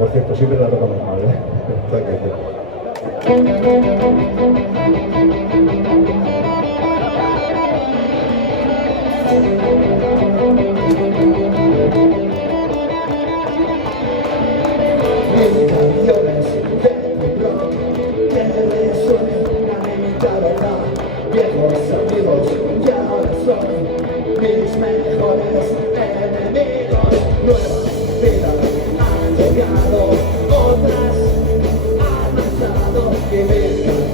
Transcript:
Por cierto, siempre la tocamos mal, ¿eh? Mis canciones de tu rock que resuenen una mitad verdad. Viejos amigos ya son mis mejores enemigos. Nuevas vidas han llegado, otras han marchado y mis